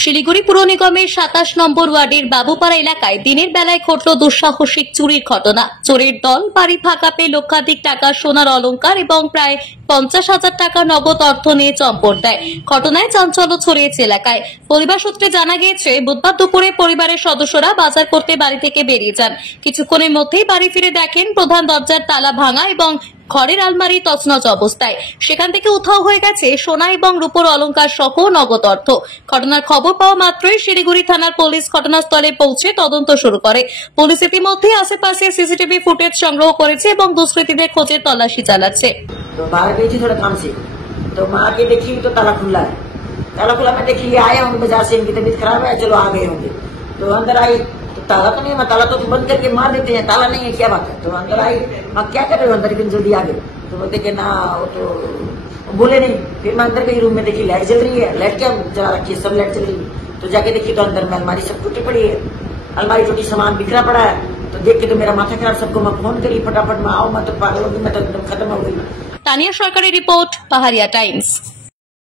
শিলিগুড়ি পুর নিগমের ২৭ নম্বর ওয়ার্ডের বাবুপাড়া এলাকায় দিনের বেলায় ঘটল দুঃসাহসিক চুরির ঘটনা। চোরের দল বাড়ি ফাঁকা পেয়ে লক্ষাধিক টাকা সোনার অলংকার এবং প্রায় ৫০,০০০ টাকা নগদ অর্থ নিয়ে চম্পট দেয়। ঘটনায় চাঞ্চল্য ছড়িয়েছে এলাকায়। পরিবার সূত্রে জানা গিয়েছে, বুধবার দুপুরে পরিবারের সদস্যরা বাজার করতে বাড়ি থেকে বেরিয়ে যান। কিছুক্ষণের মধ্যেই বাড়ি ফিরে দেখেন প্রধান দরজার তালা ভাঙা এবং ঘরের আলমারি তছনছ অবস্থায়। সেখান থেকে উধাও হয়ে গেছে সোনা এবং রূপোর অলংকার সহ নগদ অর্থ। ঘটনার খবর পাওয়া মাত্রই শিলিগুড়ি থানার পুলিশ ঘটনাস্থলে পৌঁছে তদন্ত শুরু করে। পুলিশ ইতিমধ্যে আশেপাশে সিসিটিভি ফুটেজ সংগ্রহ করেছে এবং দুষ্কৃতীদের খোঁজে তল্লাশি চালাচ্ছে। तो बाहर गई थी थोड़ा काम से, तो माँ के देखी तो ताला खुला है। ताला खुला मैं देखी आए होंगे बाजार से, इनकी तबीयत खराब है, चलो आ गए होंगे। तो अंदर आई तो ताला तो नहीं, मैं ताला तो बंद करके मार देते हैं, ताला नहीं है क्या बात है। तो अंदर आई, माँ क्या कर रहे हो अंदर, इतनी जल्दी आ गए। तो बोलते कि ना वो तो बोले नहीं। फिर मैं अंदर गई, रूम में देखी लाइट जल रही है, लाइट क्या जला रखी है, सब लाइट जल रही है। तो जाके देखी तो अंदर में अलमारी सब टूटी पड़ी है, अलमारी टूटी, सामान बिखरा पड़ा है। तो देख के तो मेरा माथा खराब, सबको मैं फोन करी फटाफट में आओ, मैं तो पागल हो गई, मैं तो एकदम खत्म हो गई। तानिया सरकारी रिपोर्ट, पाहाड़िया टाइम्स।